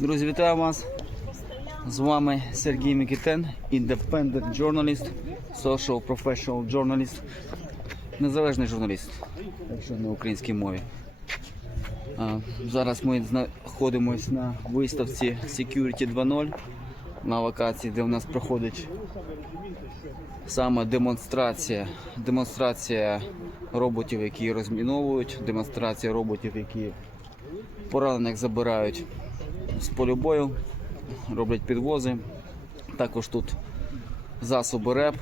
Друзі, вітаю вас! З вами Сергій Микитен, Independent Journalist, Social Professional Journalist, незалежний журналіст, якщо на українській мові. Зараз ми знаходимося на виставці Security 2.0 на локації, де у нас проходить саме демонстрація. Демонстрація роботів, які розміновують, демонстрація роботів, які поранених забирають з полю бою, роблять підвози. Також тут засоби РЕП,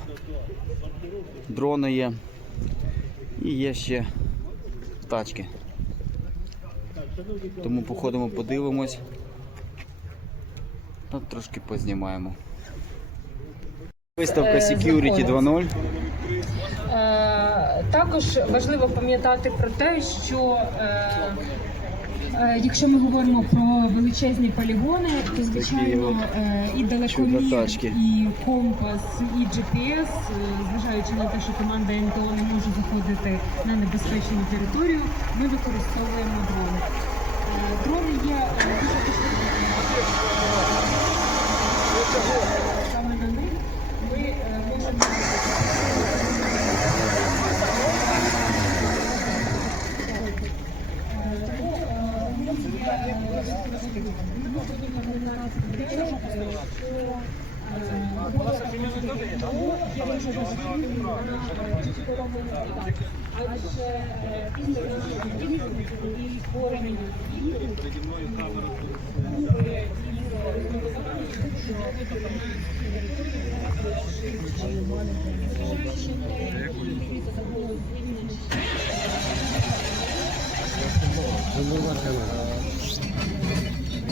дрони є і є ще тачки. Тому походимо, подивимось та трошки познімаємо. Виставка Security 2.0. Е, Також важливо пам'ятати про те, що е, е, якщо ми говоримо про величезні полігони, то звичайно е, і далекомір, і компас, і GPS, е, зважаючи на те, що команда НТО не може заходити на небезпечну територію, ми використовуємо дрони. Е, Дрони є е, дуже важливими.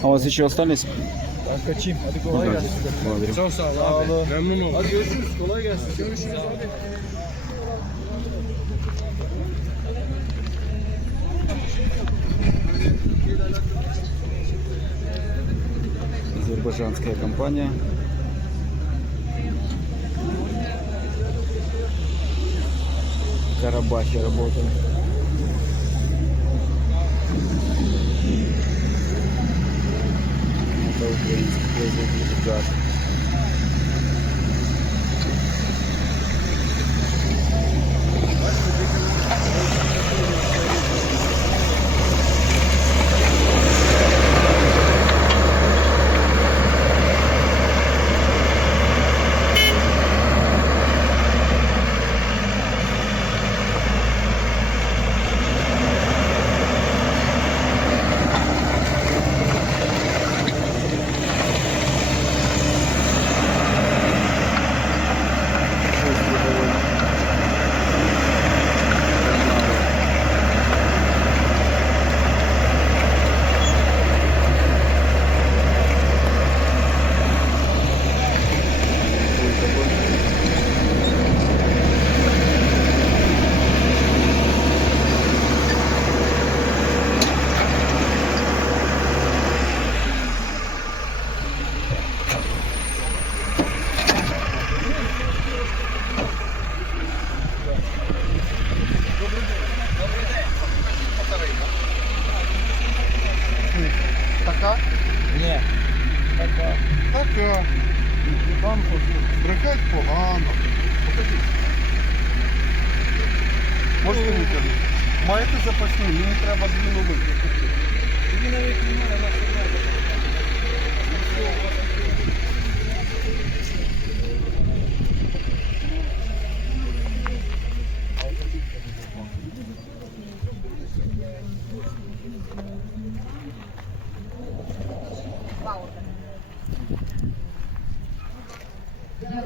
А у вас еще остались? Kaçayım. Hadi kolay gelsin. Благодарю. Çok sağ ol abi. Memnun oldum. Hadi görüşürüz. Kolay gelsin. Görüşürüz abi. Азербайджанская компания. В Карабахе работает. both ways because it was a drop. Така? Ні. Така. Така. Там брехать погано. Покажіть. Можете витягнути? Маєте запасні, мені треба дві нових. Тобі навіть немає на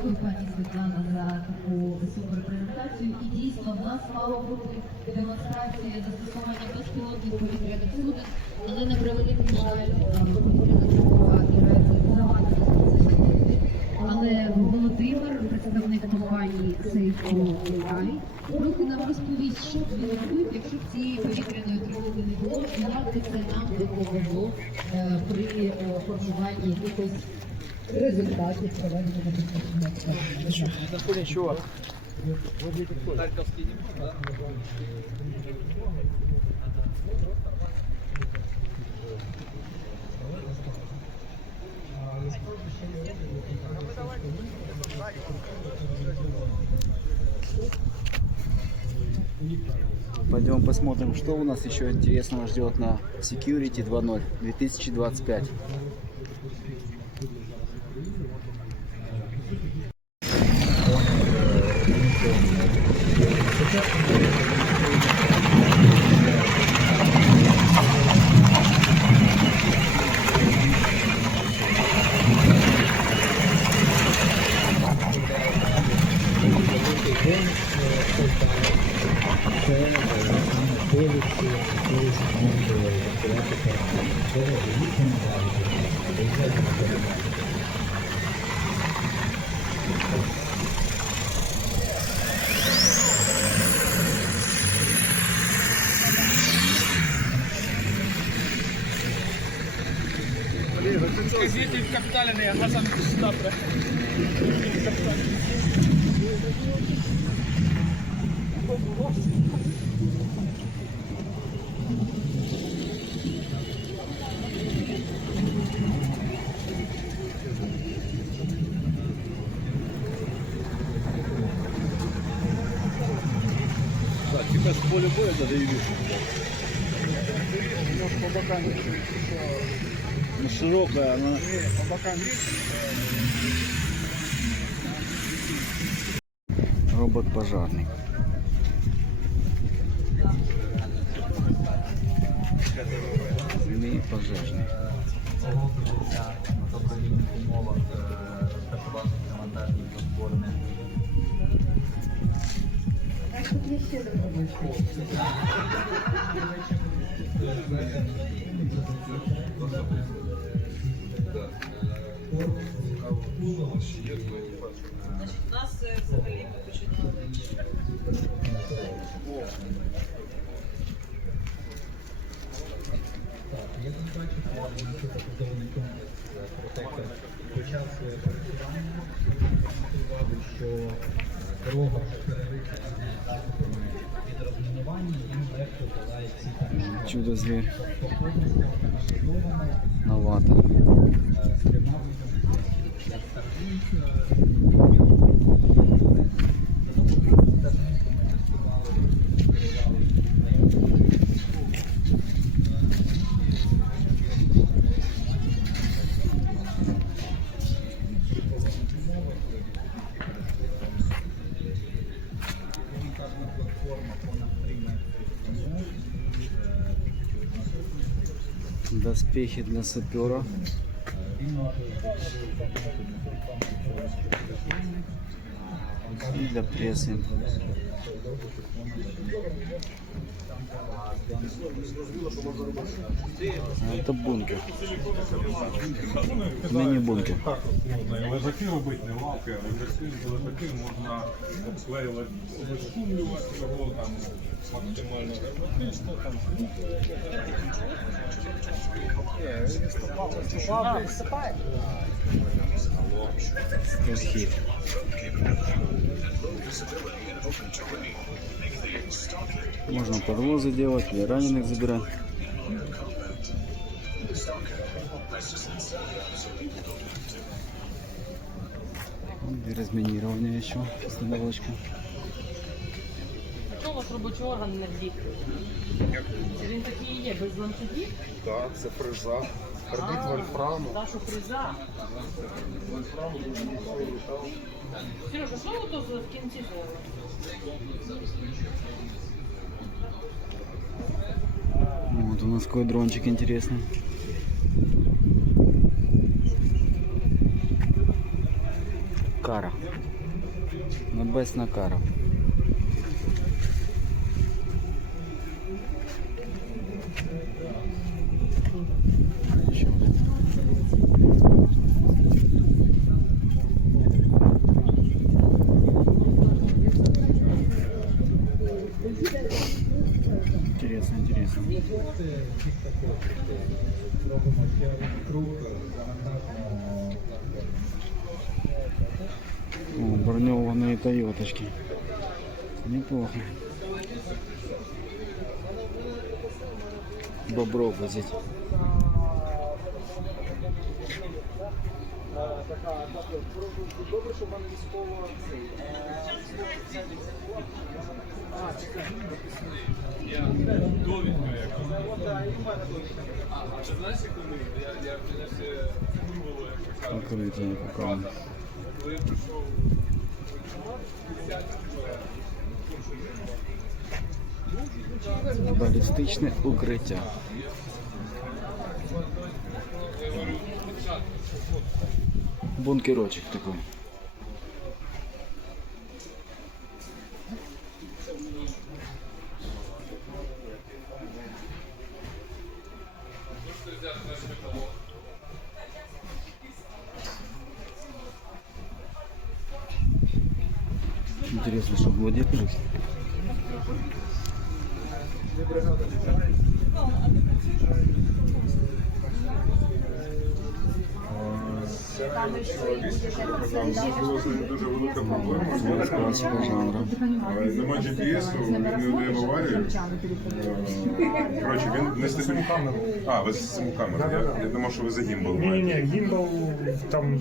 Дякую, пані Світлана, за таку супер презентацію. І дійсно в нас мало бути демонстрація застосування безпілотних повітряних суден, але на превеликий жаль е, повітряна. Але Володимир, представник компанії Сейфо AI, трохи нам розповість, що б він робив, якщо цієї повітряної тривоги не було, і як це нам допомогло е, при е, формуванні якихось Пойдем посмотрим, что у нас еще интересного ждет на Security 2.0 2025. 그렇죠? Сюди. Так, типа с поля боя даже и вижу. Может по бокам ну, широкая, она... Робот пожарный. Він пожежний. Тобто він умовах э, так званих навантажень зборних навантажній платформі. нас е, взагалі починали. Так, як ви бачите, наш побудований е, що е, дорога вже Чудо звір. Повністю Доспехи для сапера. Для прессы. А Это бункер. Мини-бункер. Лежаки робити, не лавки, а лежаки, можна обклеювати, обезшумлювати його там максимально герметично. Там. Розхід. Можно подвозы делать, для раненых забирать. И разминирование еще с наволочкой. У вас робочий орган на дік? Це він такий і є, без ланцюгів? Так, це фреза. Карбід вольфраму. Нашу фреза. Сережа, що ви тут в кінці зробили? Вот у нас какой дрончик интересный. Кара. Небесна кара. О, бронированные Тойоточки. Неплохо. Бобров возить. Добре, що в мене військово Довідка яка. А ти знаєш, як вони? Я, мене все як. Коли я прийшов Балістичне укриття. Бункерочек такой. Дуже велика проблема. Это классика жанра. Е, Нема GPS, він не дає в аварію. Е, Коротше, він не стабільний. А, ви з саму камеру. Я, я думав, що ви за гімбал. Ні, ні, ні, гімбал там.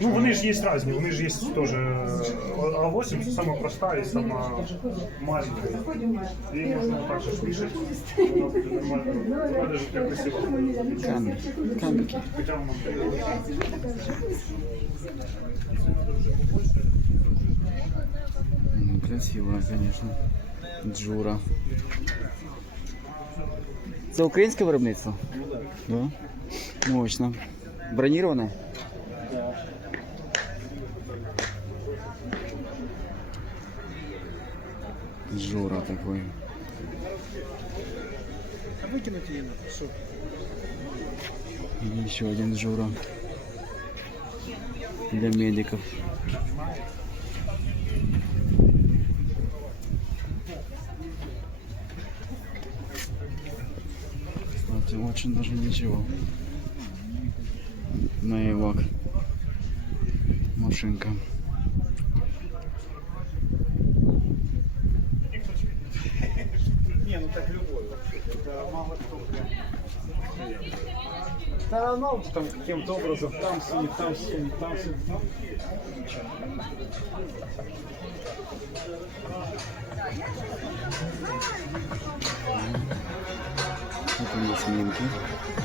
Ну, вони ж є різні, вони ж є теж. А8 це сама проста і сама маленька. Її можна так же вішати. Вона буде нормально. Вона як красиво. Хоча воно Ну, красивая, конечно. Джура. Це українське виробництво? Да. Мощно. Бронироване? Жура такой. викинуть її на що? Еще один Жура. Для медиков. Кстати, очень даже ничего. На Эвак. Машинка. Роналду там каким-то образом там сидит, там сидит, там сидит. Это у нас.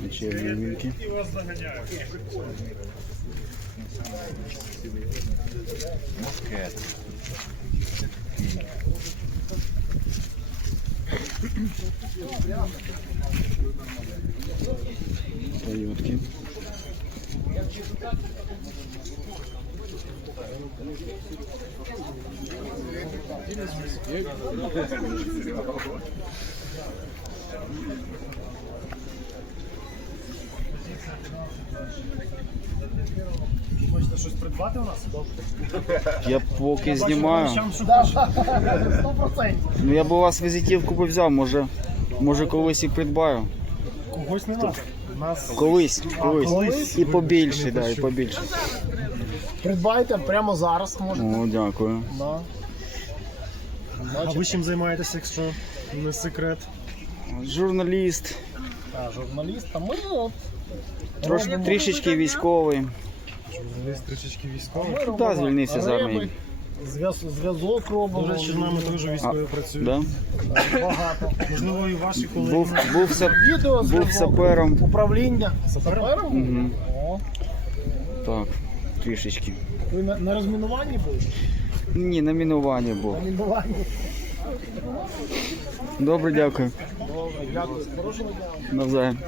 Вечерние вилки. Москет. Койотки. Хочете щось придбати у нас? Я поки знімаю. Сто процентів. Ну я б у вас візитівку би взяв, може, може колись і придбаю. Когось не. Нас Колись, колись. колись? І побільше, да, і побільше. Придбайте прямо зараз можете. О, дякую. Да. А ви чим займаєтеся, якщо не секрет? Журналіст, А, журналіст, а ми от. трош, трішечки військовий. Журналіст трішечки військовий. Та звільнився з армії. Зв'язок робимо. До речі, з нами теж військові працюють. Да? Багато. Можливо, і ваші колеги. Був, був, сап, Відео був сапером. Управління. Сапером? Угу. О, Так, трішечки. ви на, на розмінуванні були? Ні, на мінуванні був. На мінуванні. Добре, дякую. Добре, дякую. Хорошого дня. Навзаєм.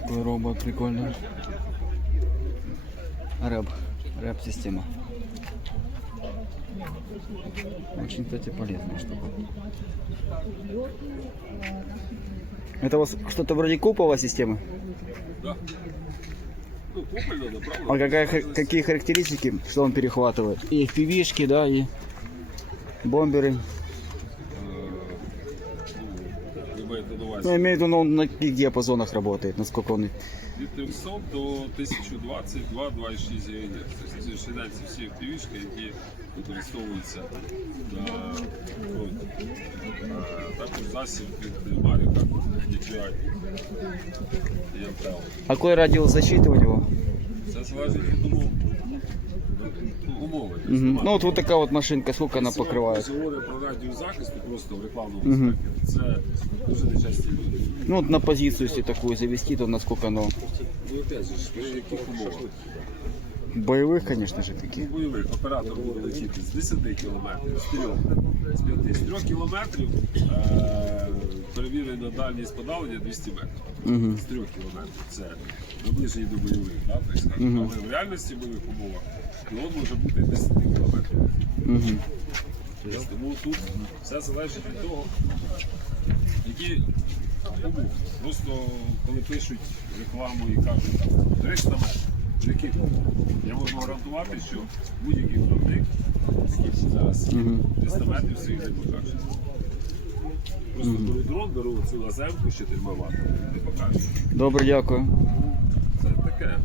Такой робот прикольный. Рэп. Рэп-система. Очень, кстати, полезная штука. Это у вас что-то вроде купола системы? Да. Ну. А какая, какие характеристики, что он перехватывает? И FPV-шки, да, и бомберы. Ви маєте на увазі Ну, я имею в виду, ну, он на каких диапазонах работает, насколько он... від 300 до 1020, 2, 2,6 ГГц. Тобто це вважаються всі півішки, які використовуються на фронті. Е, Також засіб від Маріка, DJI. І МТЛ. А какой радиус защиты у него? Це залежить від умов. Умови. Ну, вот, вот такая вот машинка, сколько она Якщо покрывает? говорить про радіус захисту просто в рекламному Мгм. це дуже нечасті люди. Ну, вот на позицию, если такую завести, то насколько оно... Ну, опять же, ж, при яких умовах? Боевых, конечно же, каких. Бойових оператор буде летіти з 10 кілометрів, з 3, з 5, з 3 кілометрів е, перевірена дальність подалення 200 метрів. Угу. З 3 кілометрів це наближені до бойових, да, так сказати. Мгм. але в реальності бойових умовах пілот може бути 10 кілометрів. Угу. Тобто, Тому тут все залежить від того, які умови. Просто коли пишуть рекламу і кажуть там 300 метрів, яких? Я можу гарантувати, що будь-який виробник, який зараз 300 метрів своїх не покаже. Просто беру дрон, беру цю наземку з чотирма ватами, не покаже. Добре, дякую. Це таке.